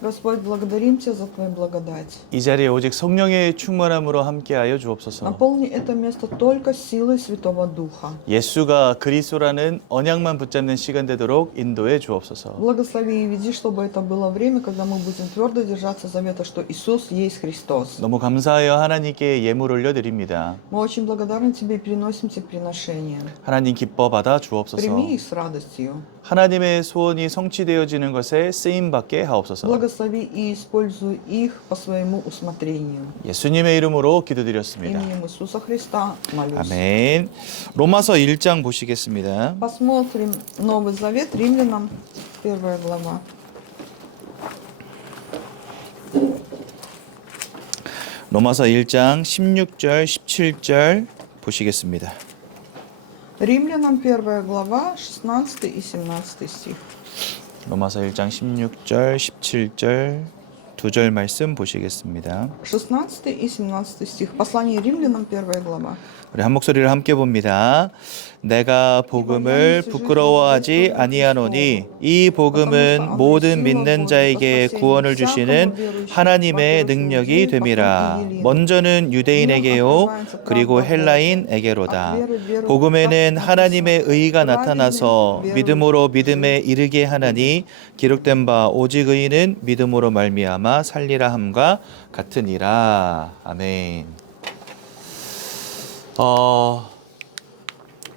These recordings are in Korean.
Господь, благодарим Тебя за Твою благодать. 이 자리에 오직 성령의 충만함으로 함께하여 주옵소서. Наполни это место только силой Святого Духа. 예수가 그리스도라는 언약만 붙잡는 시간 되도록 인도해 주옵소서. Благослови и веди, чтобы это было время, когда мы будем твердо держаться завета, что Иисус есть Христос. 너무 감사하여 하나님께 예물 올려드립니다. Мы очень благодарны Тебе и приносим Тебе приношения. 하나님 기뻐 받아 주옵소서. Прими их с радостью. 하나님의 소원이 성취되어지는 것에 쓰임받게 하옵소서. Благослови и используй их по своему усмотрению. 예수님의 이름으로 기도드렸습니다. Именем Иисуса Христа молюсь. 아멘. 로마서 1장 보시겠습니다. Посмотрим Новый Завет, Римлянам, 1 глава. 로마서 1장 16절, 17절 보시겠습니다. Римлянам 1 глава, 16 и 17 стих. 로마서 1장 16절, 17절 두 절 말씀 보시겠습니다. 16 и 17 стих. Послание римлянам, 1 глава. 우리 한 목소리를 함께 봅니다. 내가 복음을 부끄러워하지 아니하노니 이 복음은 모든 믿는 자에게 구원을 주시는 하나님의 능력이 됨이라. 먼저는 유대인에게요 그리고 헬라인에게로다. 복음에는 하나님의 의가 나타나서 믿음으로 믿음에 이르게 하나니 기록된 바 오직 의인은 믿음으로 말미암아 살리라 함과 같으니라. 아멘.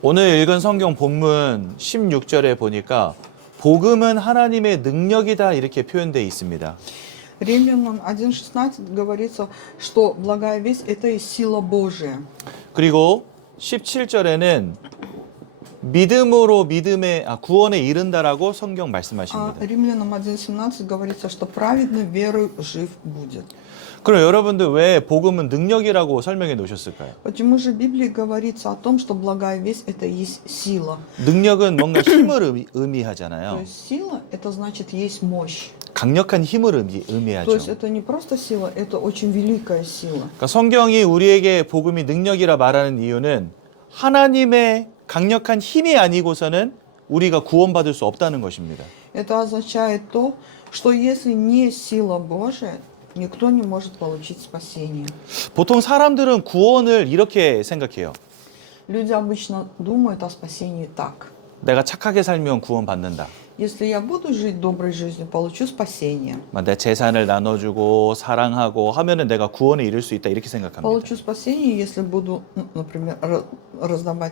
오늘 읽은 성경 본문 16절에 보니까 복음은 하나님의 능력이다 이렇게 표현되어 있습니다. Римлянам 1:16 говорится, что благая весть это и сила Божия. 그리고 17절에는 믿음으로 구원에 이른다라고 성경 말씀하십니다. Римлянам 1:17 говорится, что праведный верою жив будет. 그럼 여러분들 왜 복음은 능력이라고 설명해 놓으셨을까요? Почему же в Библии говорится о том, что благая весть это есть сила? 능력은 뭔가 힘을 То 의미하잖아요. есть сила это значит есть мощь. 강력한 힘을 То есть 의미하죠. это не просто сила, это очень великая сила. 그러니까 성경이 우리에게 복음이 능력이라 말하는 이유는 하나님의 강력한 힘이 아니고서는 우리가 구원받을 수 없다는 것입니다. Это означает то, что если не сила Божия, никто не может получить спасение. 보통 사람들은 구원을 이렇게 생각해요. Люди обычно думают о спасении так. 내가 착하게 살면 구원받는다. Если я буду жить доброй жизнью, получу спасение. 내 재산을 나눠주고 사랑하고 하면은 내가 구원에 이를 수 있다 이렇게 생각합니다. Получу спасение, если буду, например, раздавать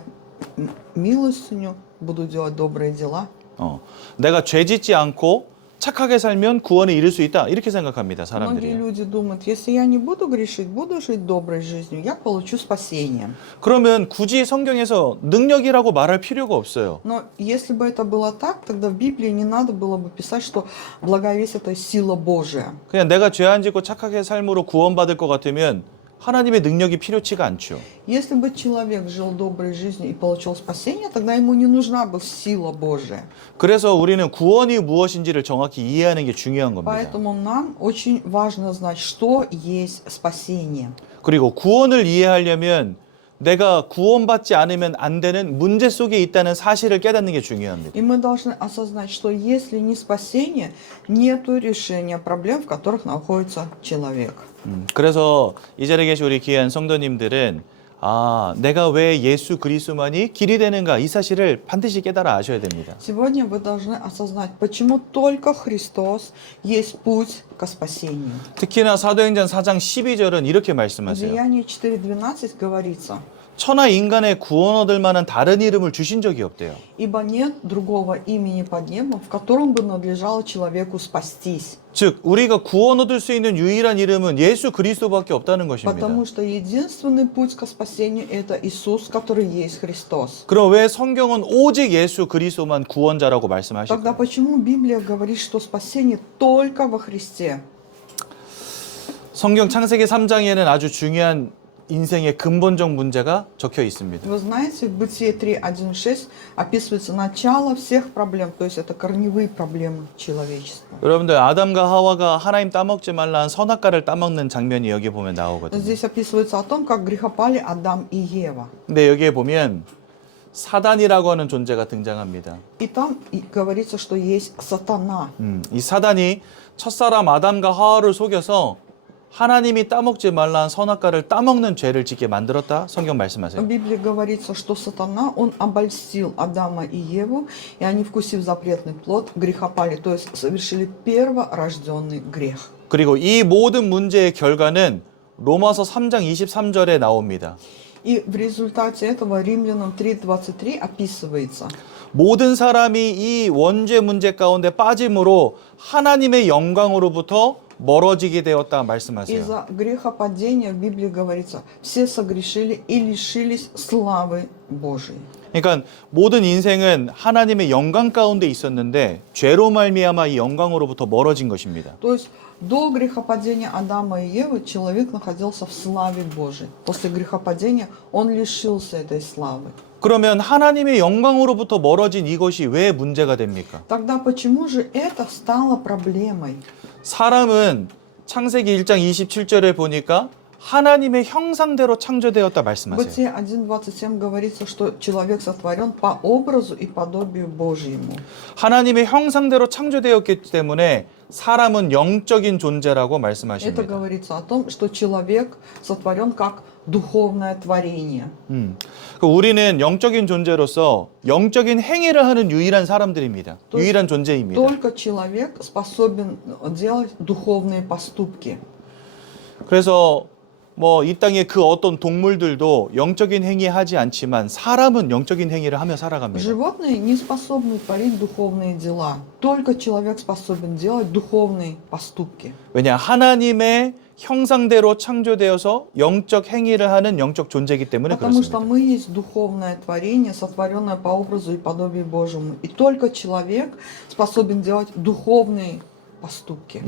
милостыню, буду делать добрые дела. 내가 죄 짓지 않고 착하게 살면 구원에 이를 수 있다 이렇게 생각합니다. Многие 사람들이. люди думают, если я не буду грешить, буду жить доброй жизнью, я получу спасение. 그러면 굳이 성경에서 능력이라고 말할 필요가 없어요. Но если бы это было так, тогда в Библии не надо было бы писать, что благая весть это сила Божия. 그냥 내가 죄 안 짓고 착하게 삶으로 구원받을 것 같으면 하나님의 능력이 필요치가 않죠. Если бы человек жил доброй жизнью и получил спасение, тогда ему не нужна бы сила Божия. 그래서 우리는 구원이 무엇인지를 정확히 이해하는 게 중요한 겁니다. Поэтому нам очень важно знать, что есть спасение. 그리고 구원을 이해하려면 내가 구원받지 않으면 안 되는 문제 속에 있다는 사실을 깨닫는 게 중요합니다. И мы должны осознать, что если не спасение, нету решения проблем, в которых находится человек. 그래서 이 자리에 계신 우리 귀한 성도님들은 내가 왜 예수 그리스도만이 길이 되는가 이 사실을 반드시 깨달아 아셔야 됩니다. Сегодня вы должны осознать, почему только Христос есть путь к спасению. 특히나 사도행전 4장 12절은 이렇게 В 말씀하세요. Деянии 4:12 говорится, 천하 인간의 구원 얻을 만한 다른 이름을 주신 적이 없대요. «Ибо нет другого имени под небом, в котором бы надлежало человеку спастись». 즉 우리가 구원 얻을 수 있는 유일한 이름은 예수 그리스도밖에 없다는 것입니다. Потому что единственный путь к спасению – это Иисус, который есть Христос. 그럼 왜 성경은 오직 예수 그리스도만 구원자라고 Тогда 말씀하실까요? почему Библия говорит, что спасение только во Христе? 성경 창세기 3장에는 아주 중요한 인생의 근본적 문제가 적혀 있습니다. Вы знаете, в Бытие 3:1-6 описывается начало всех проблем, то есть это корневые проблемы человечества. 여러분들 아담과 하와가 하나님 따먹지 말라는 선악과를 따먹는 장면이 여기 보면 나오거든요. Здесь описывается о том, как грехопали Адам и Ева. 근데 여기에 보면 사단이라고 하는 존재가 등장합니다. И там говорится, что есть сатана. 이 사단이 첫사람 아담과 하와를 속여서 하나님이 따먹지 말라는 선악과를 따먹는 죄를 짓게 만들었다. 성경 В 말씀하세요. Библии говорится, что сатана, он обольстил Адама и Еву, и они, вкусив запретный плод, грехопали, то есть совершили перворожденный грех. 그리고 이 모든 문제의 결과는 로마서 3장 23절에 나옵니다. И в результате этого Римлянам 3:23 описывается. 모든 사람이 이 원죄 문제 가운데 빠짐으로 하나님의 영광으로부터 멀어지게 되었다 말씀하세요. Из-за грехопадения в Библии говорится, все согрешили и лишились славы Божией. 그러니까 모든 인생은 하나님의 영광 가운데 있었는데 죄로 말미암아 이 영광으로부터 멀어진 것입니다. То есть до грехопадения Адама и Евы человек находился в славе Божией. После грехопадения он лишился этой славы. 그러면 하나님의 영광으로부터 멀어진 이것이 왜 문제가 됩니까? Тогда почему же это стало проблемой? 사람은 창세기 1장 27절에 보니까 하나님의 형상대로 창조되었다 말씀하세요. Бытие 1:27 говорится, что человек сотворен по образу и подобию Божьему. 하나님의 형상대로 창조되었기 때문에 사람은 영적인 존재라고 Это 말씀하십니다. говорится о том, что человек сотворен как духовное творение. 우리는 영적인 존재로서 영적인 행위를 하는 유일한 사람들입니다. 또- 유일한 존재입니다. Только человек способен делать духовные поступки. 그래서 뭐 이 땅의 그 어떤 동물들도 영적인 행위 하지 않지만 사람은 영적인 행위를 하며 살아갑니다. Животные не способны творить духовные дела. Только человек способен делать духовные поступки. 왜냐? 하나님의 형상대로 창조되어서 영적 행위를 하는 영적 존재이기 때문에 Потому что 그렇습니다. мы есть духовное творение, сотворенное по образу и подобию Божьему. И только человек способен делать духовные поступки.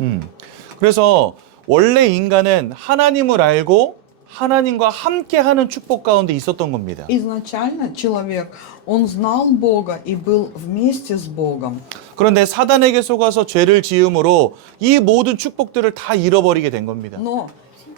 그래서 원래 인간은 하나님을 알고 하나님과 함께하는 축복 가운데 있었던 겁니다. Изначально человек, он знал Бога и был вместе с Богом. 그런데 사단에게 속아서 죄를 지음으로 이 모든 축복들을 다 잃어버리게 된 겁니다. Но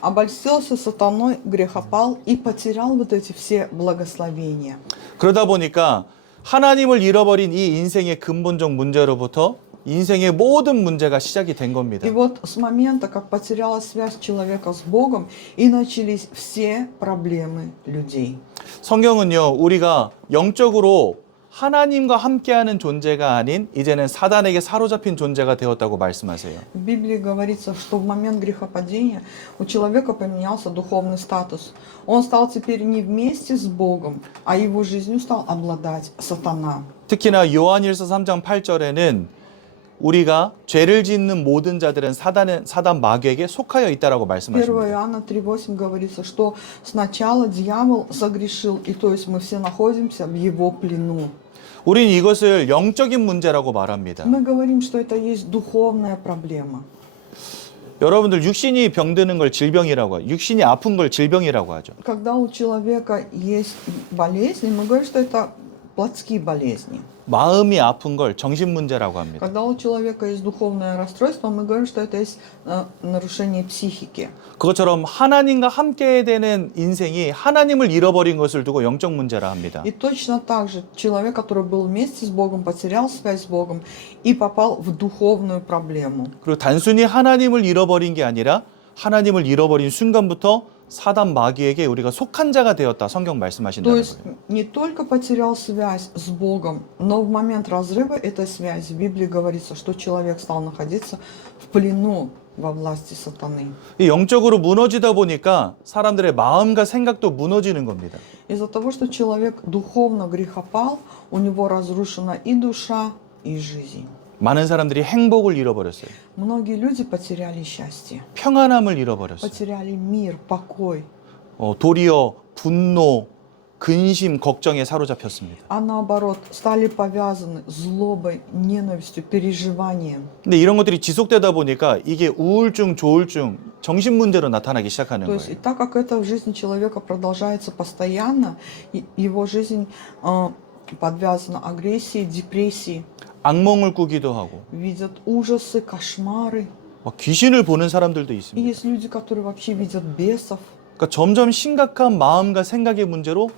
обольстился сатаной, грехопал и потерял вот эти все благословения. 그러다 보니까 하나님을 잃어버린 이 인생의 근본적 문제로부터 인생의 모든 문제가 시작이 된 겁니다. И вот с момента, как потерялась связь человека с Богом, и начались все проблемы людей. 성경은요, 우리가 영적으로 하나님과 함께하는 존재가 아닌 이제는 사단에게 사로잡힌 존재가 되었다고 말씀하세요. В Библии говорится, что в момент грехопадения у человека поменялся духовный статус. Он стал теперь не вместе с Богом, а его жизнью стал обладать сатана. 특히나 요한일서 3장 8절에는 우리가 죄를 짓는 모든 자들은 사단 마귀에게 속하여 있다라고 1 말씀하십니다. Иоанна 3:8 говорится, что сначала дьявол согрешил, и то есть мы все находимся в его плену. 우린 이것을 영적인 문제라고 말합니다. Мы говорим, что это есть духовная проблема. 여러분들 육신이 병드는 걸 질병이라고 하죠. 육신이 아픈 걸 질병이라고 하죠. Когда у человека есть болезни, мы говорим, что это плотские болезни. 마음이 아픈 걸 정신 문제라고 합니다. Когда у человека есть духовное расстройство, мы говорим, что это есть нарушение психики. 그것처럼 하나님과 함께 되는 인생이 하나님을 잃어버린 것을 두고 영적 문제라 합니다. И точно так же человек, который был вместе с Богом, потерял связь с Богом и попал в духовную проблему. 그리고 단순히 하나님을 잃어버린 게 아니라 하나님을 잃어버린 순간부터 사단 마귀에게 우리가 속한 자가 되었다. 성경 То 말씀하신다는 есть 거예요. не только потерял связь с Богом, но в момент разрыва этой связи в Библии говорится, что человек стал находиться в плену во власти сатаны. 이 영적으로 무너지다 보니까 사람들의 마음과 생각도 무너지는 겁니다. Из-за того, что человек духовно грехопал, у него разрушена и душа, и жизнь. 많은 사람들이 행복을 잃어버렸어요. Многие люди потеряли счастье, 평안함을 잃어버렸어요. потеряли мир, покой, 도리어 분노, 근심, 걱정에 사로잡혔습니다. а наоборот стали повязаны злобой, ненавистью, переживанием. 근데 이런 것들이 지속되다 보니까 이게 우울증, 조울증, 정신 문제로 나타나기 시작하는 То есть и 거예요. так как это в жизни человека продолжается постоянно, его жизнь подвязана агрессией, депрессией, 악몽을 꾸기도 하고 видят ужасы, кошмары. 귀신을 보는 사람들도 И 있습니다. есть люди, которые вообще видят бесов. 그러니까 점점 심각한 마음과 생각의 문제로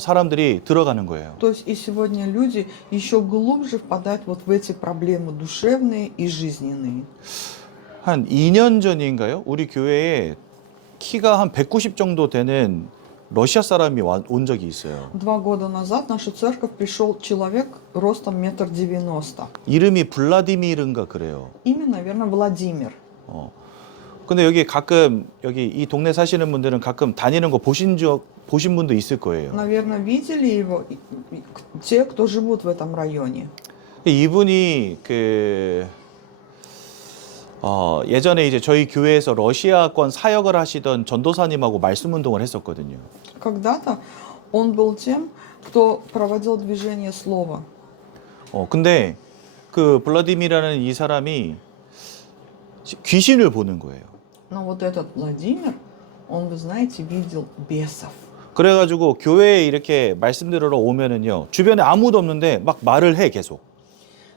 사람들이 들어가는 거예요. То есть и сегодня люди еще глубже впадают вот в эти проблемы душевные и жизненные. 한 2년 전인가요? 우리 교회에 키가 한 190 정도 되는 러시아 사람이 온 적이 있어요. 2 года назад в нашу церковь пришел человек ростом 1,90 м. 이름이 블라디미르인가 그래요. Имя, наверное, Владимир. 근데 여기 가끔 여기 이 동네 사시는 분들은 가끔 다니는 거 보신 분도 있을 거예요. Наверное, видели его те, кто живут в этом районе. 이분이 예전에 이제 저희 교회에서 러시아권 사역을 하시던 전도사님하고 말씀 운동을 했었거든요. Когда-то он был тем, кто проводил движение слова. 근데 그 블라디미라는 이 사람이 귀신을 보는 거예요. Но вот этот Владимир, он, вы знаете, видел бесов. 그래가지고 교회에 이렇게 말씀 들으러 오면은요, 주변에 아무도 없는데 막 말을 해 계속.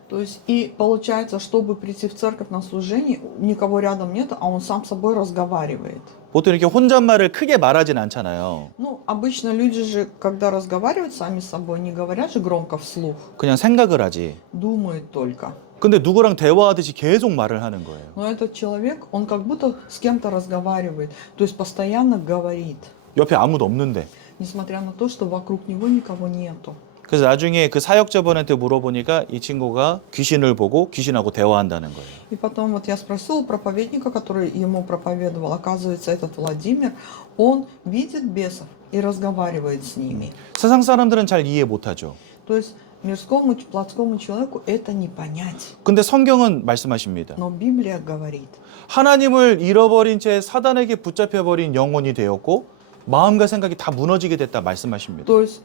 То есть и получается, чтобы прийти в церковь на служение, никого рядом нет, а он сам с собой разговаривает. 보통 이렇게 혼잣말을 크게 말하진 않잖아요. Ну, обычно люди же, когда разговаривают сами с собой, не говорят же громко вслух, 그냥 생각을 하지. думают только. 근데 누구랑 대화하듯이 계속 말을 하는 거예요. Но этот человек, он как будто с кем-то разговаривает, то есть постоянно говорит, 옆에 아무도 없는데. несмотря на то, что вокруг него никого нету. 그래서 나중에 그 사역자분한테 물어보니까 이 친구가 귀신을 보고 귀신하고 대화한다는 거예요. И потом вот я спросила у проповедника, который ему проповедовал, оказывается, этот Владимир, он видит бесов и разговаривает с ними. 세상 사람들은 잘 이해 못하죠. То есть мирскому, плотскому человеку это не понять. 근데 성경은 말씀하십니다. Но Библия говорит, 하나님을 잃어버린 채 사단에게 붙잡혀버린 영혼이 되었고 마음과 생각이 다 무너지게 됐다 말씀하십니다. то есть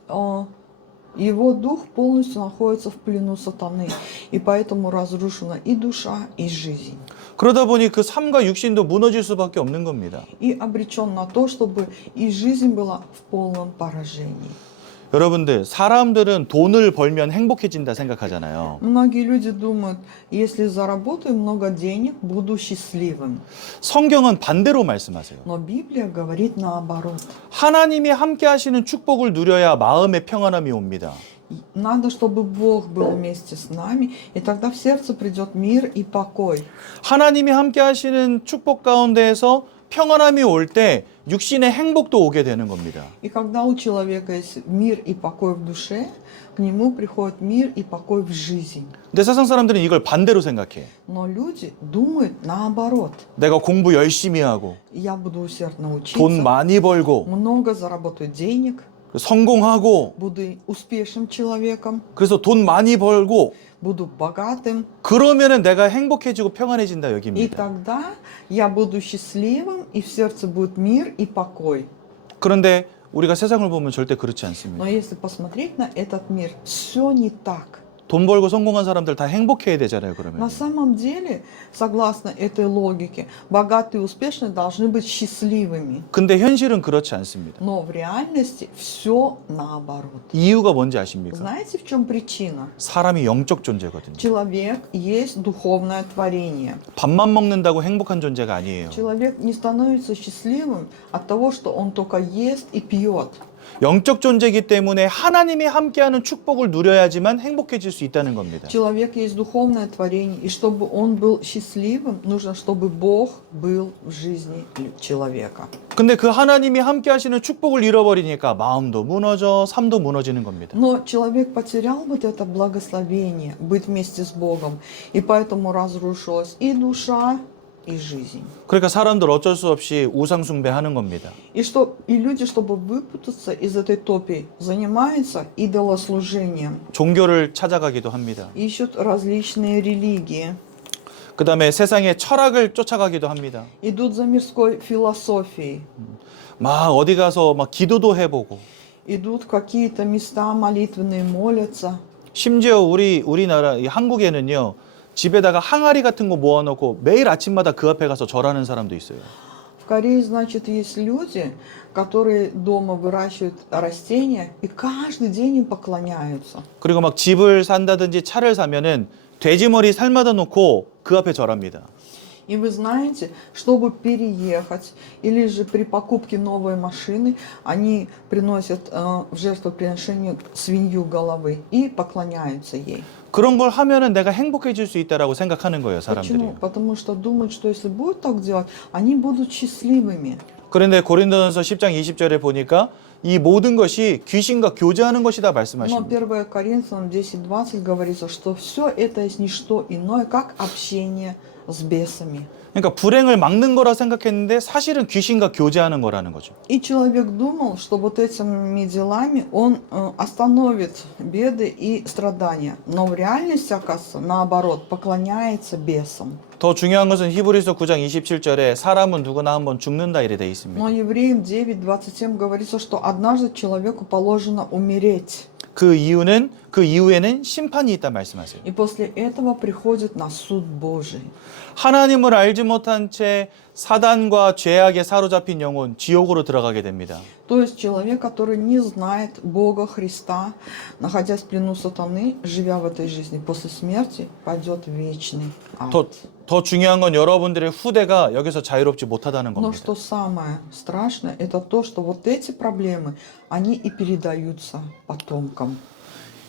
его дух полностью находится в плену сатаны, и поэтому разрушена и душа, и жизнь. 그러다 보니 그 삶과 육신도 무너질 수밖에 없는 겁니다. И обречен на то, чтобы и жизнь была в полном поражении. 여러분들, 사람들은 돈을 벌면 행복해진다 생각하잖아요. Многие люди думают, если заработаю много денег, буду счастливым. 성경은 반대로 말씀하세요. Но Библия говорит наоборот. 하나님이 함께 하시는 축복을 누려야 마음의 평안함이 옵니다. Надо, чтобы Бог был вместе с нами, и тогда в сердце придет мир и покой. 하나님이 함께 하시는 축복 가운데에서 평안함이 올 때 육신의 행복도 오게 되는 겁니다. И когда у человека есть мир и покой в душе, к нему приходит мир и покой в жизнь. 근데 세상 사람들은 이걸 반대로 생각해. Но люди думают наоборот. 내가 공부 열심히 하고 Я буду усердно 돈 учиться, 많이 벌고 много заработаю денег, 성공하고 буду успешным человеком, 그래서 돈 많이 벌고 буду богатым, 그러면은 내가 행복해지고 평안해진다 и 여기입니다. тогда я буду счастливым, и в сердце будет мир и покой. 그런데 우리가 세상을 보면 절대 그렇지 않습니다. Но если посмотреть на этот мир, все не так. 돈 벌고 성공한 사람들 다 행복해야 되잖아요, На 그러면. самом деле, согласно этой логике, богатые и успешные должны быть счастливыми. 근데 현실은 그렇지 않습니다. Но в реальности все наоборот. 이유가 뭔지 아십니까? Знаете, в чем причина? 사람이 영적 존재거든요. Человек есть духовное творение. 밥만 먹는다고 행복한 존재가 아니에요. Человек не становится счастливым от того, что он только ест и пьет. 영적 존재이기 때문에 하나님이 함께하는 축복을 누려야지만 행복해질 수 있다는 겁니다. Человек есть духовное творение, и чтобы он был счастливым, нужно, чтобы Бог был в жизни человека. 근데 그 하나님이 함께하시는 축복을 잃어버리니까 마음도 무너져, 삶도 무너지는 겁니다. Но человек потерял вот это благословение, быть вместе с Богом, и поэтому разрушилась и душа, и жизнь. 그러니까 사람들 어쩔 수 없이 우상 숭배하는 겁니다. И люди, чтобы выпутаться из этой топи, занимаются идолослужением, 종교를 찾아가기도 합니다. ищут различные религии, 그 다음에 세상의 철학을 쫓아가기도 합니다. идут за мирской философией, 막 어디 가서 막 기도도 해보고, идут в какие-то места молитвенные, молятся. 심지어 우리나라 이 한국에는요, 집에다가 항아리 같은 거 모아놓고 매일 아침마다 그 앞에 가서 절하는 사람도 있어요. В Корее, значит, есть люди, которые дома выращивают растения и каждый день им поклоняются. 그리고 막 집을 산다든지 차를 사면은 돼지머리 삶아다 놓고 그 앞에 절합니다. И И вы знаете, чтобы переехать или же при покупке новой машины, они приносят в жертвоприношение свинью головы и поклоняются ей. 그런 걸 하면은 내가 행복해질 수 있다라고 생각하는 거예요, 사람들이. Почему? Потому что думают, что если будут так делать, они будут счастливыми. 그런데 고린도전서 10장 20절에 보니까 이 모든 것이 귀신과 교제하는 것이다 Но 말씀하십니다. 1 Коринфянам 10:20 говорится, что все это есть не что иное, как общение с бесами. 그러니까 불행을 막는 거라 생각했는데 사실은 귀신과 교제하는 거라는 거죠. И человек думал, что вот этими делами он остановит беды и страдания. Но в реальности, оказывается, наоборот, поклоняется бесам. 더 중요한 것은 히브리서 9장 27절에 사람은 누구나 한번 죽는다 이래 돼 있습니다. Но Евреям 9:27 говорится, что однажды человеку положено умереть. 그 이후에는 심판이 있다 말씀하세요. И после этого приходит на суд Божий. 하나님을 알지 못한 채 사단과 죄악에 사로잡힌 영혼 지옥으로 들어가게 됩니다. То есть человек, который не знает Бога Христа, находясь в плену сатаны, живя в этой жизни, после смерти пойдет в вечный ад. 더 중요한 건 여러분들의 후대가 여기서 자유롭지 못하다는 Но 겁니다. что самое страшное, это то, что вот эти проблемы, они и передаются потомкам.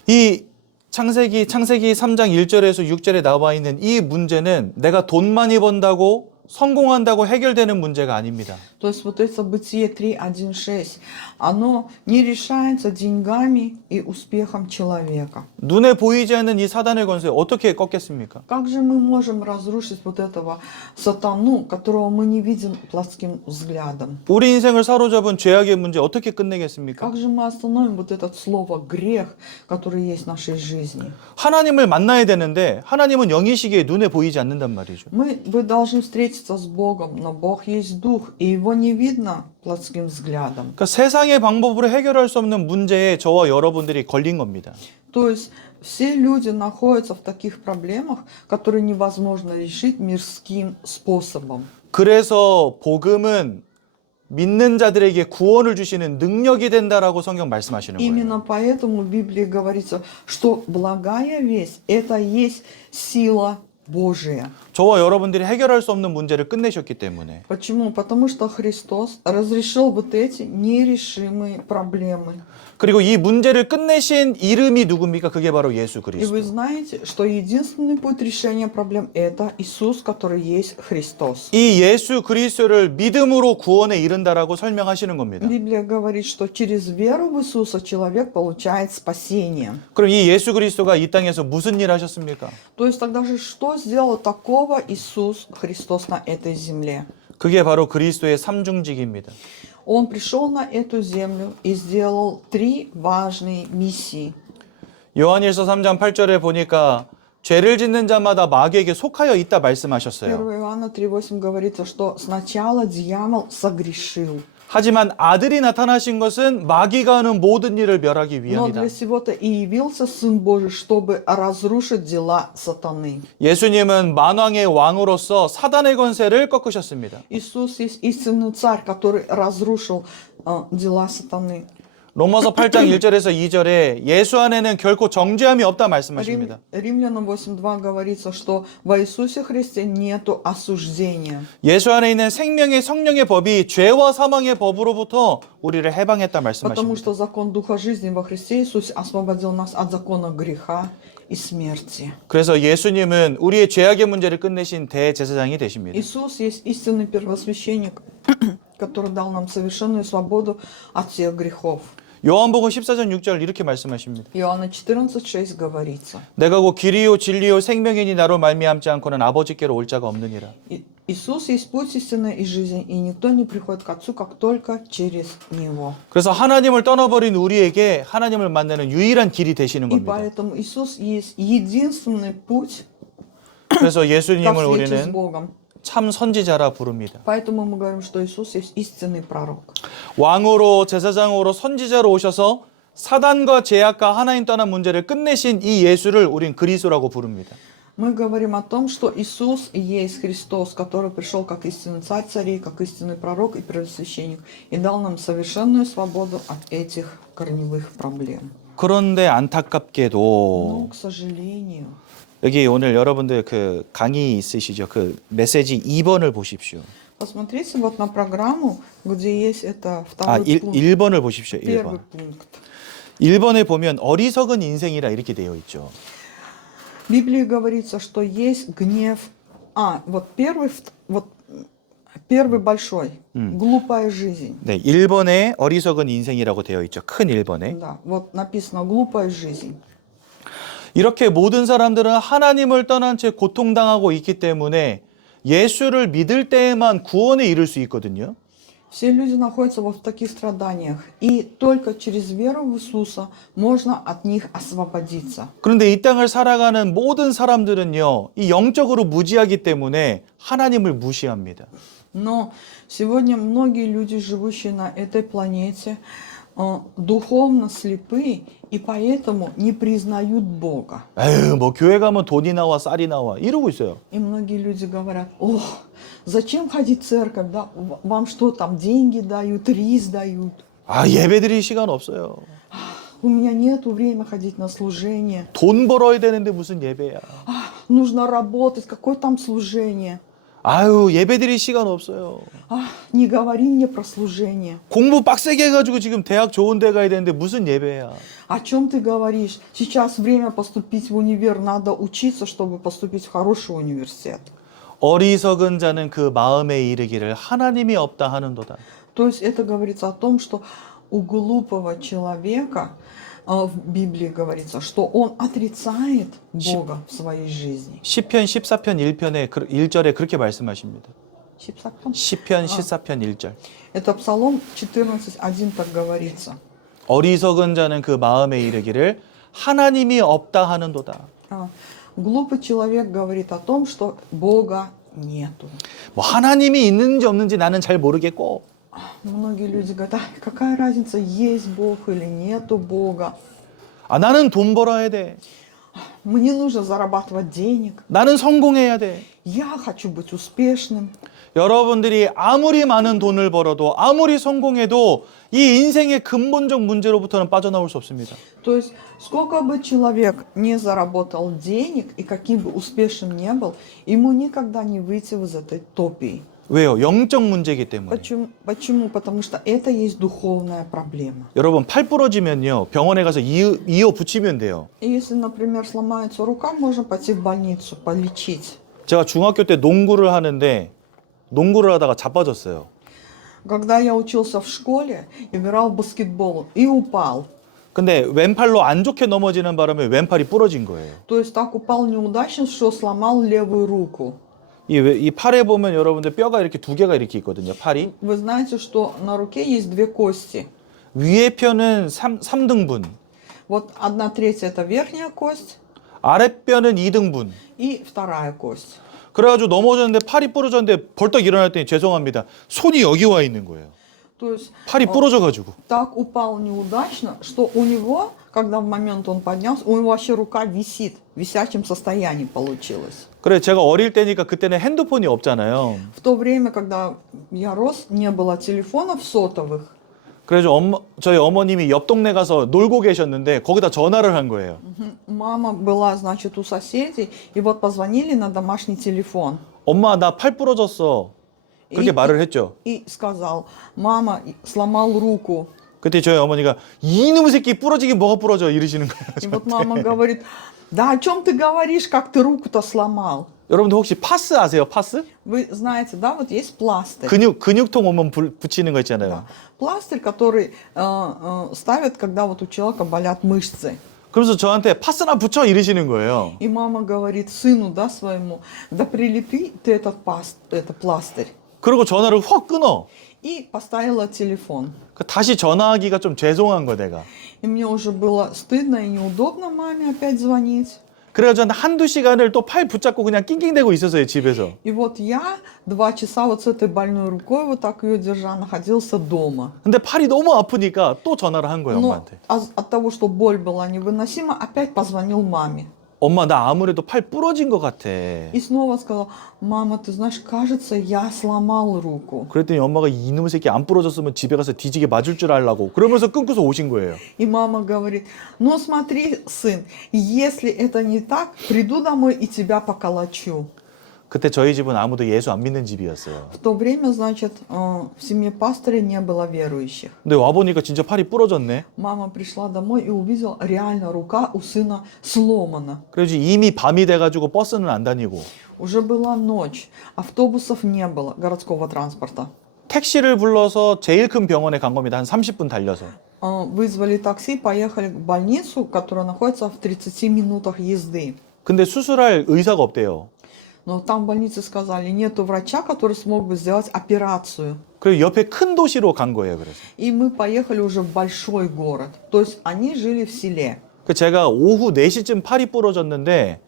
이 창세기 3장 1절에서 6절에 나와 있는 이 문제는 내가 돈 많이 번다고 성공한다고 해결되는 문제가 아닙니다. То есть вот это Бытие 3:1-6, оно не решается деньгами и успехом человека. 눈에 보이지 않는 이 사단의 권세 어떻게 꺾겠습니까? Как же мы можем разрушить вот этого сатану, которого мы не видим плотским взглядом? 우리 인생을 사로잡은 죄악의 문제 어떻게 끝내겠습니까? Как же мы остановим вот это слово грех, который есть в нашей жизни? 하나님을 만나야 되는데 하나님은 영이시기에 눈에 보이지 않는단 말이죠. Вы должны встретиться с Богом, но Бог есть Дух, и Его не видно плотским взглядом. 그러니까 세상의 방법으로 해결할 수 없는 문제에 저와 여러분들이 걸린 겁니다. То есть все люди находятся в таких проблемах, которые невозможно решить мирским способом. 그래서 복음은 믿는 자들에게 구원을 주시는 능력이 된다라고 성경 말씀하시는 거예요. Именно поэтому в Библии говорится, что благая весть – это есть сила Божия. 저와 여러분들이 해결할 수 없는 문제를 끝내셨기 때문에. Почему? Потому что Христос разрешил вот эти нерешимые проблемы. 그리고 이 문제를 끝내신 이름이 누굽니까? 그게 바로 예수 И 그리스도. вы знаете, что единственный путь решения проблем – это Иисус, который есть Христос. 이 예수 그리스도를 믿음으로 구원에 이른다라고 설명하시는 겁니다. Библия говорит, что через веру в Иисуса человек получает спасение. 그럼 이 예수 그리스도가 이 땅에서 무슨 일 하셨습니까? То есть тогда же что сделал такого Иисус Христос на этой земле? 그게 바로 그리스도의 삼중직입니다. Он пришел на эту землю и сделал 3 важные миссии. 요한일서 3장 8절에 보니까 죄를 짓는 자마다 마귀에게 속하여 있다 1 말씀하셨어요. Иоанна 3:8 говорится, что сначала дьявол согрешил. 하지만 아들이 나타나신 것은 마귀가 하는 모든 일을 멸하기 Но 위함이다. для всего-то и явился Сын Божий, чтобы разрушить дела сатаны. 예수님은 만왕의 왕으로서 사단의 권세를 꺾으셨습니다. Иисус есть истинный царь, который разрушил дела сатаны. 로마서 8장 1절에서 2절에 예수 안에는 결코 정죄함이 없다 말씀하십니다. Римлянам 8:2 говорится, что во Иисусе Христе нету осуждения. 예수 안에 있는 생명의 성령의 법이 죄와 사망의 법으로부터 우리를 해방했다 Потому 말씀하십니다. что закон Духа жизни во Христе Иисусе освободил нас от закона греха и смерти. 그래서 예수님은 우리의 죄악의 문제를 끝내신 대제사장이 되십니다. Иисус есть истинный первосвященник, который дал нам совершенную свободу от всех грехов. 요한복음 14장 6절 이렇게 말씀하십니다. Иоанна 14:6 говорится. 내가 곧 길이요 진리요 생명이니 나로 말미암지 않고는 아버지께로 올 자가 없느니라. Иисус есть путь истины и жизнь, и никто не приходит к Отцу, как только через Него. 그래서 하나님을 떠나버린 우리에게 하나님을 만나는 유일한 길이 되시는 И 겁니다. поэтому Иисус есть единственный путь 그래서 ко 예수님을 встрече с 우리는 Богом. 참 선지자라 부릅니다. Поэтому мы говорим, что Иисус есть истинный пророк. 왕으로 제사장으로 선지자로 오셔서 사단과 죄악과 하나님 떠난 문제를 끝내신 이 예수를 우린 그리스도라고 부릅니다. Мы говорим о том, что Иисус есть Христос, который пришел как истинный царь царей, как истинный пророк и первосвященник, и дал нам совершенную свободу от этих корневых проблем. 그런데 Но, 안타깝게도 к сожалению, 여기 오늘 여러분들 그 강의 있으시죠? 그 메시지 2번을 보십시오. Посмотрите вот на программу, где есть это 아, второй пункт, 1번을 보십시오. первый 1번. пункт. 1번에 보면 어리석은 인생이라 이렇게 되어 있죠. В Библии говорится, что есть гнев. Вот первый большой, глупая жизнь. 네, 1번에 어리석은 인생이라고 되어 있죠. 큰 1번에. Да, вот написано глупая жизнь. 이렇게 모든 사람들은 하나님을 떠난 채 고통당하고 있기 때문에 예수를 믿을 때에만 구원에 이를 수 있거든요. Все люди находятся вот в таких страданиях, и только через веру в Иисуса можно от них освободиться. 그런데 이 땅을 살아가는 모든 사람들은요, 이 영적으로 무지하기 때문에 하나님을 무시합니다. Но сегодня многие люди, живущие на этой планете, духовно слепы и поэтому не признают Бога. 에휴, 뭐 교회 가면 돈이 나와 쌀이 나와 이러고 있어요. И многие люди говорят: зачем ходить в церковь, да? Вам что там, деньги дают, рис дают? 아, 예배 드릴 시간 없어요. У меня нету времени ходить на служение. 돈 벌어야 되는데 무슨 예배야. Нужно работать, какое там служение? 아유, 예배 드릴 시간 없어요. Не говори мне про служение. 공부 빡세게 해가지고 지금 대학 좋은 데 가야 되는데 무슨 예배야. О чем ты говоришь? Сейчас время поступить в универ, надо учиться, чтобы поступить в хороший университет. 어리석은 자는 그 마음에 이르기를 하나님이 없다 하는도다. То есть это говорится о том, что у глупого человека в Библии говорится, что он отрицает Бога в своей жизни. 시편 14편 1편에 1절에 그렇게 말씀하십니다. 14편? 시편 14편 1절. Это Псалом 14:1 так говорится. 어리석은 자는 그 마음에 이르기를 하나님이 없다 하는도다. Глупый человек говорит о том, что Бога нету. 뭐 하나님이 있는지 없는지 나는 잘 모르겠고. Многие люди говорят: какая разница, есть Бог или нету Бога? 아, 나는 돈 벌어야 돼. Мне нужно зарабатывать денег. 나는 성공해야 돼. Я хочу быть успешным. 여러분들이 아무리 많은 돈을 벌어도 아무리 성공해도 이 인생의 근본적 문제로부터는 빠져나올 수 없습니다. То есть, сколько бы человек не заработал денег и каким бы успешным не был, ему никогда не выйти из этой топии. 왜요? 영적 문제이기 때문에. Почему? Потому что это есть духовная проблема. 여러분, 팔 부러지면요, 병원에 가서 이어 붙이면 돼요. И если, например, сломается рука, можно пойти в больницу, полечить. 제가 중학교 때 농구를 하는데 농구를 하다가 자빠졌어요. Когда я учился в школе, играл в баскетбол и упал. 근데 왼팔로 안 좋게 넘어지는 바람에 왼팔이 부러진 거예요. То есть так упал неудачно, что сломал левую руку. 이 팔에 보면 여러분들 뼈가 이렇게 두 개가 이렇게 있거든요. 팔이. Вы знаете, что на руке есть две кости. 위에 뼈는 3등분, Вот 1/3 это верхняя кость 아랫뼈는 2등분. и вторая кость. 그래가지고 넘어졌는데 팔이 부러졌는데 벌떡 일어났더니 죄송합니다. 손이 여기 와 있는 거예요. То есть 팔이 부러져가지고. так упал неудачно, что у него, когда в момент он поднялся, у него вообще рука висит, в висячем состоянии получилось. 그래, 제가 어릴 때니까 그때는 핸드폰이 없잖아요. В то время, когда я рос, не было телефонов сотовых. 그래서 저희 어머님이 옆 동네 가서 놀고 계셨는데 거기다 전화를 한 거예요. Мама была, значит, у соседей, и вот позвонили на домашний телефон. 엄마, 나 팔 부러졌어. 그렇게 말을 했죠. И сказал: мама, сломал руку. 그때 저희 어머니가 이놈의 새끼 부러지긴 뭐가 부러져 이러시는 거예요. И вот 저한테. мама говорит: да о чем ты говоришь, как ты руку-то сломал? 여러분들 혹시 파스 아세요? 파스? Вы знаете, да, вот есть пластырь. 근육통 오면 붙이는 거 있잖아요. Да. Пластырь, который ставят, когда вот у человека болят мышцы. 그래서 저한테 파스나 붙여 이러시는 거예요. И мама говорит сыну, да, своему: да прилепи ты этот пластырь. 그리고 전화를 확 끊어. И поставила телефон. 다시 전화하기가 좀 죄송한 거 내가. И мне уже было стыдно и неудобно маме опять звонить. 그래가지고 한두 시간을 또 팔 붙잡고 그냥 낑낑대고 있었어요, 집에서. И вот я 2 часа вот с этой больной рукой, вот так ее держа, находился дома. 근데 팔이 너무 아프니까 또 전화를 한 거예요, Но 엄마한테. от того, что боль была невыносима, опять позвонил маме. 엄마 나 아무래도 팔 부러진 것 같아. И снова сказал, мама, ты знаешь, кажется, я сломал руку. 그랬더니 엄마가 이놈의 새끼 안 부러졌으면 집에 가서 뒤지게 맞을 줄 알라고 그러면서 끊고서 오신 거예요. И мама говорит, ну смотри, сын, если это не так, приду домой и тебя поколочу. 그때 저희 집은 아무도 예수 안 믿는 집이었어요. В то время, значит, в семье пастыря не было верующих. 근데 와보니까 진짜 팔이 부러졌네. Мама пришла домой и увидела, реально рука у сына сломана. 그래서 이미 밤이 돼가지고 버스는 안 다니고 Уже была ночь, автобусов не было, городского транспорта. 택시를 불러서 제일 큰 병원에 간 겁니다. 한 30분 달려서. Вызвали такси, поехали в больницу, которая находится в 30 минутах езды. 근데 수술할 의사가 없대요. Но там в больнице сказали, нету врача, который смог бы сделать операцию. 그리고 옆에 큰 도시로 간 거예요. 그래서. И мы поехали уже в большой город. То есть они жили в селе. 그 제가 오후 4시쯤 팔이 부러졌는데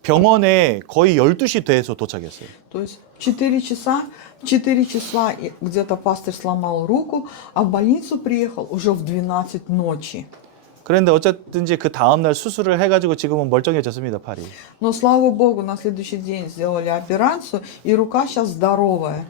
병원에 거의 12시 돼서 도착했어요. То есть в 4 часа где-то пастырь сломал руку, а в больницу приехал уже в 12 ночи. 그런데 어쨌든지 그 다음날 수술을 해가지고 지금은 멀쩡해졌습니다, 팔이. Но слава богу, на следующий день сделали операцию, и рука сейчас здоровая.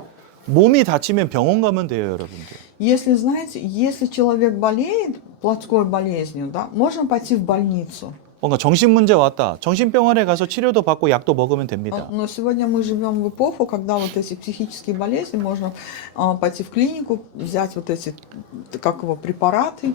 몸이 다치면 병원 가면 돼요, 여러분들. Если, знаете, если человек болеет плотской болезнью, да, можно пойти в больницу. 뭔가 정신 문제 왔다. 정신병원에 가서 치료도 받고 약도 먹으면 됩니다. Но сегодня мы живем в эпоху, когда вот эти психические болезни, можно пойти в клинику, взять вот эти, как его, препараты для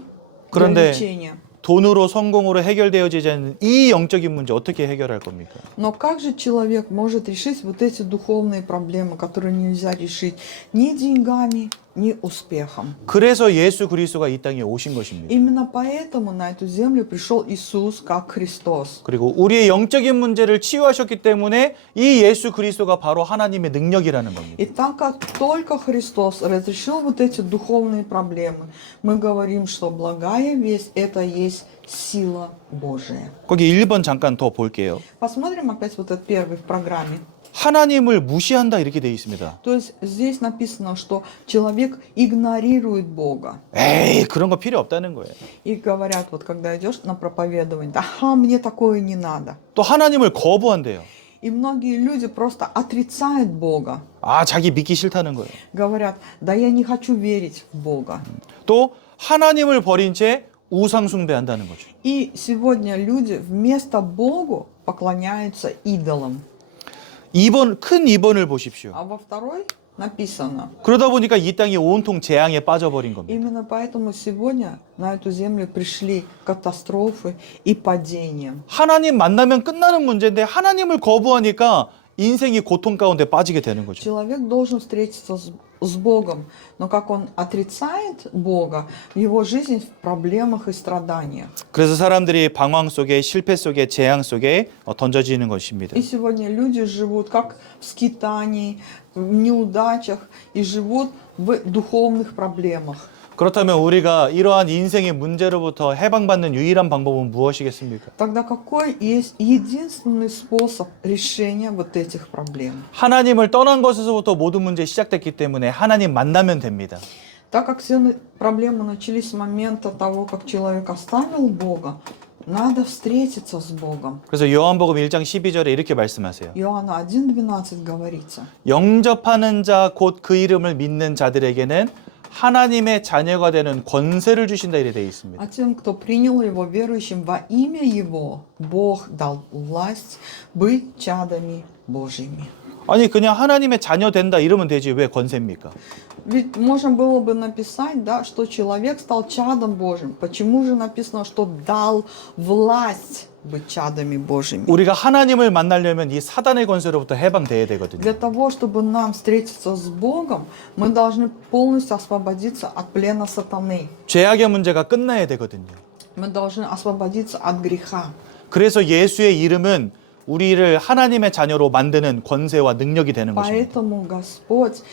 그런데 лечения. 돈으로 성공으로 해결되어지지 않는 이 영적인 문제 어떻게 해결할 겁니까? Но как же человек может решить вот эти духовные проблемы, которые нельзя решить ни деньгами, ни успехом? 그래서 예수 그리스도가 이 땅에 오신 것입니다. Именно поэтому на эту землю пришел Иисус как Христос. 그리고 우리의 영적인 문제를 치유하셨기 때문에 이 예수 그리스도가 바로 하나님의 능력이라는 겁니다. И так как только Христос разрешил вот эти духовные проблемы, мы говорим, что благая весть – это есть сила Божия. 거기 1번 잠깐 더 볼게요. Посмотрим опять вот этот первый в программе. 하나님을 무시한다 이렇게 돼 있습니다. То есть здесь написано, что человек игнорирует Бога. 에이 그런 거 필요 없다는 거예요. И говорят, вот когда идешь на проповедование, ага, мне такое не надо. 또 하나님을 거부한대요. И многие люди просто отрицают Бога. 아 자기 믿기 싫다는 거예요. Говорят, да я не хочу верить в Бога. 또 하나님을 버린 채 우상 숭배한다는 거죠. И сегодня люди вместо Богу поклоняются идолам. 2번 큰 2번을 보십시오. А во второй написано. 그러다 보니까 이 땅이 온통 재앙에 빠져버린 겁니다. Именно поэтому сегодня на эту землю пришли катастрофы и падения. 하나님 만나면 끝나는 문제인데 하나님을 거부하니까 인생이 고통 가운데 빠지게 되는 거죠. Человек должен встретиться с Богом, но как он отрицает Бога, его жизнь в проблемах и страданиях. 그래서 사람들이 방황 속에 실패 속에 재앙 속에 던져지는 것입니다. И сегодня люди живут как в скитании, в неудачах и живут в духовных проблемах. 그렇다면 우리가 이러한 인생의 문제로부터 해방받는 유일한 방법은 무엇이겠습니까? Тогда какой есть единственный способ решения вот этих проблем? 하나님을 떠난 것에서부터 모든 문제 시작됐기 때문에 하나님 만나면 됩니다. Так как все проблемы начались с момента того, как человек оставил Бога, надо встретиться с Богом. 그래서 요한복음 1장 12절에 이렇게 말씀하세요. Иоанна 1:12 говорится. 영접하는 자 곧 그 이름을 믿는 자들에게는 하나님의 자녀가 되는 권세를 주신다 이래 되어 있습니다. А тем, кто принял его верующим во имя его, Бог дал власть быть чадами Божьими. 아니 그냥 하나님의 자녀 된다 이러면 되지 왜 권세입니까? Ведь можно было бы написать, да, что человек стал чадом Божьим. Почему же написано, что дал власть быть чадами Божьими? 우리가 하나님을 만나려면 이 사단의 권세로부터 해방돼야 되거든요. Для того, чтобы нам встретиться с Богом, мы должны полностью освободиться от плена сатаны. 죄악의 문제가 끝나야 되거든요. Мы должны освободиться от греха. 그래서 예수의 이름은 우리를 하나님의 자녀로 만드는 권세와 능력이 되는 것입니다. Поэтому Господь,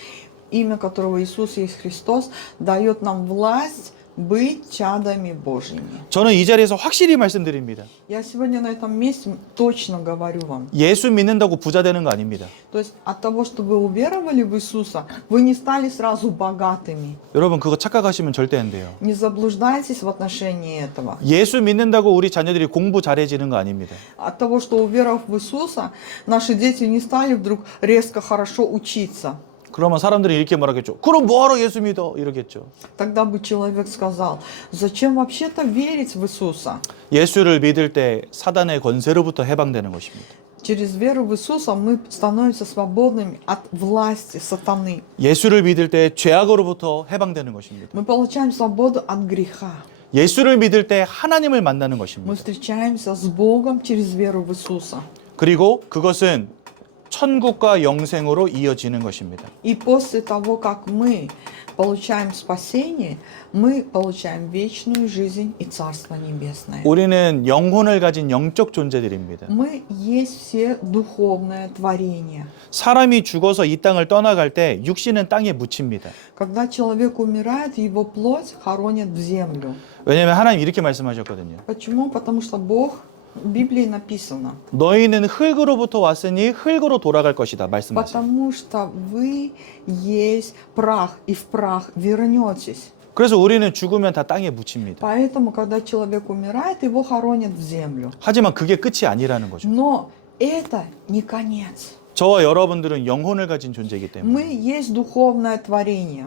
имя которого Иисус есть Христос, дает нам власть быть чадами Божьими. 저는 이 자리에서 확실히 말씀드립니다. Я сегодня на этом месте точно говорю вам. 예수 믿는다고 부자 되는 거 아닙니다. То есть от того, что вы уверовали в Иисуса, вы не стали сразу богатыми. 여러분 그거 착각하시면 절대 안 돼요. Не заблуждайтесь в отношении этого. 예수 믿는다고 우리 자녀들이 공부 잘해지는 거 아닙니다. От того, что уверовав в Иисуса, наши дети не стали вдруг резко хорошо учиться. 그러면 사람들이 이렇게 말하겠죠. 그럼 뭐하러 예수 믿어? 이러겠죠. Тогда бы человек сказал, зачем вообще-то верить в Иисуса? 예수를 믿을 때 사단의 권세로부터 해방되는 것입니다. Через веру в Иисуса мы становимся свободными от власти сатаны. 예수를 믿을 때 죄악으로부터 해방되는 것입니다. Мы получаем свободу от греха. 예수를 믿을 때 하나님을 만나는 Мы 것입니다. встречаемся с Богом через веру в Иисуса. 그리고 그것은 천국과 영생으로 이어지는 것입니다. И после того, как мы получаем спасение, мы получаем вечную жизнь и Царство Небесное. 우리는 영혼을 가진 영적 존재들입니다. Мы есть все духовное творение. 사람이 죽어서 이 땅을 떠나갈 때 육신은 땅에 묻힙니다. Когда человек умирает, его плоть хоронят в землю. 왜냐하면 하나님 이렇게 말씀하셨거든요. Почему? Потому что Бог в Библии написано. 너희는 흙으로부터 왔으니 흙으로 돌아갈 것이다 말씀하세요. Потому что вы есть прах, и в прах вернетесь. 그래서 우리는 죽으면 다 땅에 묻힙니다. Поэтому, когда человек умирает, его хоронят в землю. 하지만 그게 끝이 아니라는 거죠. Но это не конец. 저와 여러분들은 영혼을 가진 존재이기 때문에. Мы есть духовное творение.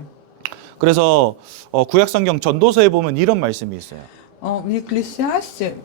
그래서 구약성경 전도서에 보면 이런 말씀이 있어요. В Екклесиасте,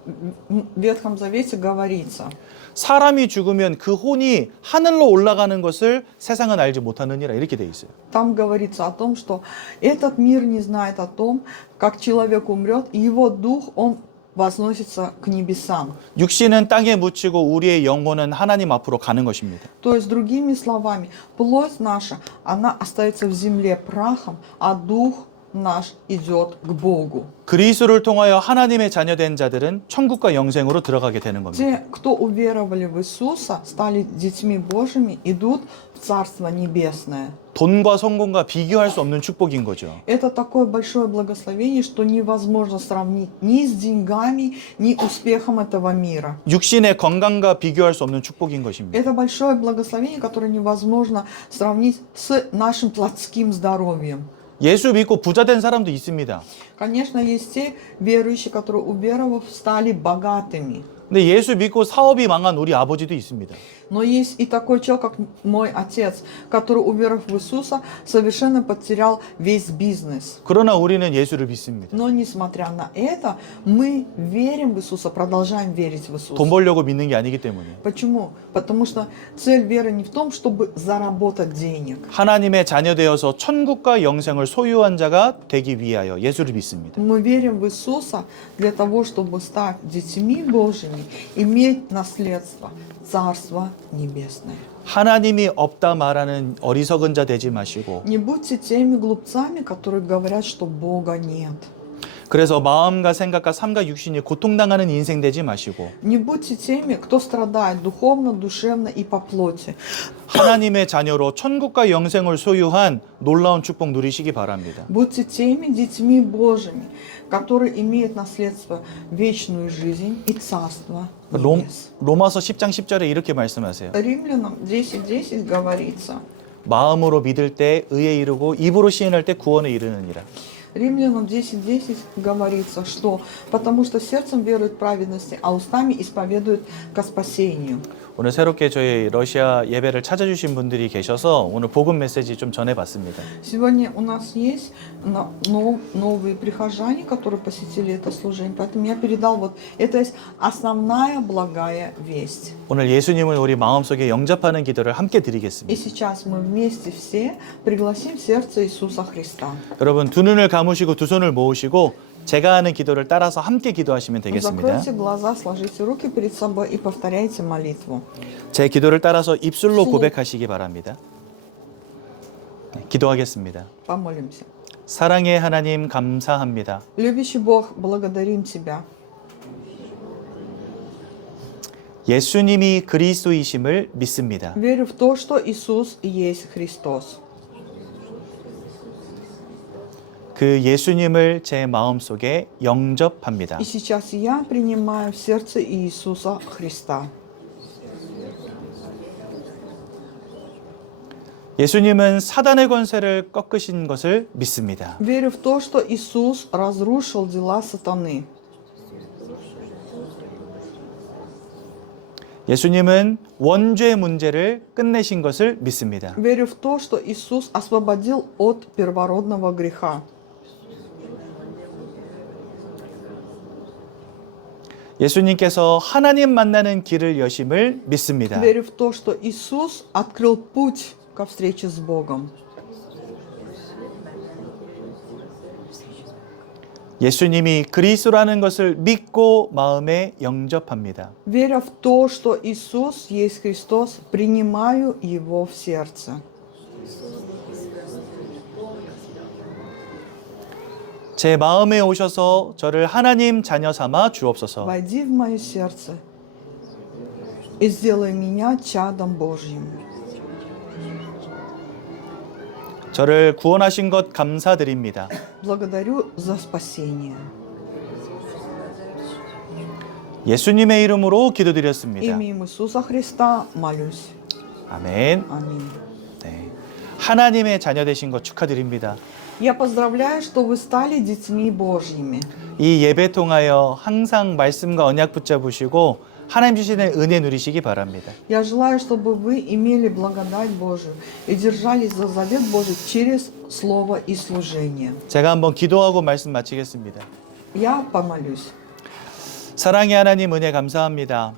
в Ветхом Завете говорится, 사람이 죽으면 그 혼이 하늘로 올라가는 것을 세상은 알지 못하느니라 이렇게 돼 있어요. там говорится о том, что этот мир не знает о том, как человек умрет, и его дух, он возносится к небесам. 육신은 땅에 묻히고 우리의 영혼은 하나님 앞으로 가는 것입니다. То есть, другими словами, плоть наша, она остается в земле прахом, а дух наш идет к Богу. 그리스도를 통하여 하나님의 자녀된 자들은 천국과 영생으로 들어가게 되는 겁니다. Те, кто уверовали в Иисуса, стали детьми Божьими, идут в Царство Небесное. 돈과 성공과 비교할 수 없는 축복인 거죠. Это такое большое благословение, что невозможно сравнить ни с деньгами, ни успехом этого мира. 육신의 건강과 비교할 수 없는 축복인 것입니다. Это большое благословение, которое невозможно сравнить с нашим плотским здоровьем. 예수 믿고 부자 된 사람도 있습니다. Конечно, есть те верующие, которые, уверовав, стали богатыми. 근데 예수 믿고 사업이 망한 우리 아버지도 있습니다. Но есть и такой человек, как мой отец, который, уверовав в Иисуса, совершенно потерял весь бизнес. 그러나 우리는 예수를 믿습니다. Но, несмотря на это, мы верим в Иисуса, продолжаем верить в 돈 Иисуса. 벌려고 믿는 게 아니기 때문에. Почему? Потому что цель веры не в том, чтобы заработать денег. 하나님의 자녀 되어서 천국과 영생을 소유한 자가 되기 위하여 예수를 믿습니다. Мы верим в Иисуса для того, чтобы стать детьми Божьими, иметь наследство, Царство Небесное. 하나님이 없다 말하는 어리석은 자 되지 마시고 Не будьте теми глупцами, которые говорят, что Бога нет. 그래서 마음과 생각과 삶과 육신이 고통당하는 인생 되지 마시고 Не будьте теми, кто страдает духовно, душевно и по плоти. 하나님의 자녀로 천국과 영생을 소유한 놀라운 축복 누리시기 바랍니다. Будьте теми детьми Божьими, которые имеют наследство вечную жизнь и Царство Небес. 로마서 10장 10절에 이렇게 말씀하세요. Римлянам 10:10 говорится. 마음으로 믿을 때 의에 이르고 입으로 시인할 때 구원에 이르느니라. Римлянам 10:10 говорится, что потому что сердцем веруют в праведности, а устами исповедуют ко спасению. 오늘 새롭게 저희 러시아 예배를 찾아주신 분들이 계셔서 오늘 복음 메시지 좀 전해봤습니다. Сегодня у нас есть новые прихожане, которые посетили это служение, поэтому я передал вот это есть основная благая весть. 오늘 예수님을 우리 마음속에 영접하는 기도를 함께 И 드리겠습니다. сейчас мы вместе все пригласим в сердце Иисуса Христа. 여러분 두 눈을 감으시고 두 손을 모으시고 제가 하는 기도를 따라서 함께 기도하시면 되겠습니다. Закройте глаза, сложите руки перед собой и повторяйте молитву. 제 기도를 따라서 입술로 고백하시기 바랍니다. 네, 기도하겠습니다. Помолимся. 사랑의 하나님 감사합니다. Любящий Бог, благодарим Тебя. 예수님이 그리스도이심을 믿습니다. Верю в то, что Иисус есть Христос. 그 예수님을 제 마음속에 영접합니다. И сейчас я принимаю в сердце Иисуса Христа. 예수님은 사단의 권세를 꺾으신 것을 믿습니다. Верю в то, что Иисус разрушил дела сатаны. 예수님은 원죄 문제를 끝내신 것을 믿습니다. Верю в то, что Иисус освободил от первородного греха. 예수님께서 하나님 만나는 길을 여심을 믿습니다. Верю в то, что Иисус открыл путь ко встрече с Богом. 예수님이 그리스도라는 것을 믿고 마음에 영접합니다. Веря в то, что Иисус есть Христос, принимаю Его в сердце. 제 마음에 오셔서 저를 하나님 자녀 삼아 주옵소서. Войди в мое сердце и сделай меня чадом Божьим. 저를 구원하신 것 감사드립니다. Благодарю за спасение. 예수님의 이름으로 기도드렸습니다. Именем Иисуса Христа молюсь. 아멘. Аминь. 네. 하나님의 자녀 되신 것 축하드립니다. Я поздравляю, что вы стали детьми Божьими. 이 예배 통하여 항상 말씀과 언약 붙잡으시고 하나님 주시는 은혜 누리시기 바랍니다. Я желаю, чтобы вы имели благодать Божию и держались за завет Божий через слово и служение. 제가 한번 기도하고 말씀 마치겠습니다. Я помолюсь. 사랑의 하나님 은혜 감사합니다.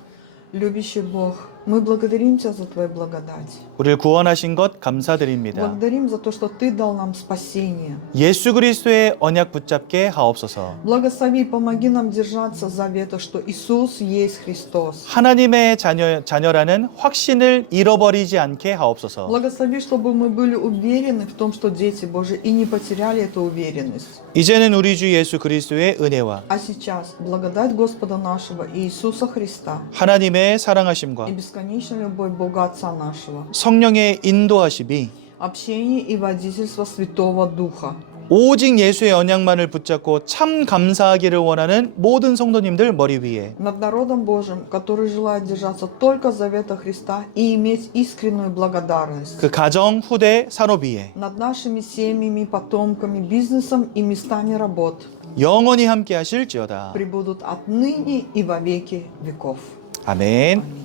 Любящий Бог, мы благодарим Тебя за Твою благодать. 우리를 구원하신 것 감사드립니다. Благодарим за то, что Ты дал нам спасение. 예수 그리스도의 언약 붙잡게 하옵소서. Благослови и помоги нам держаться завета, что Иисус есть Христос. 하나님의 자녀라는 확신을 잃어버리지 않게 하옵소서. Благослови, чтобы мы были уверены в том, что дети Божьи, и не потеряли эту уверенность. 이제는 우리 주 예수 그리스도의 은혜와 А сейчас благодать Господа нашего Иисуса Христа 하나님의 사랑하심과 и бесконечная любовь Бога Отца нашего, 성령의 인도하심이 общение и водительство Святого Духа, 오직 예수의 언약만을 붙잡고 참 감사하기를 원하는 모든 성도님들 머리 위에 над народом Божьим, который желает держаться только завета Христа и иметь искреннюю благодарность, 그 가정, 후대, 산업 위에 над нашими семьями, потомками, бизнесом и местами работ, 영원히 함께 하실지어다. пребудут отныне и во веки веков. 아멘. Аминь.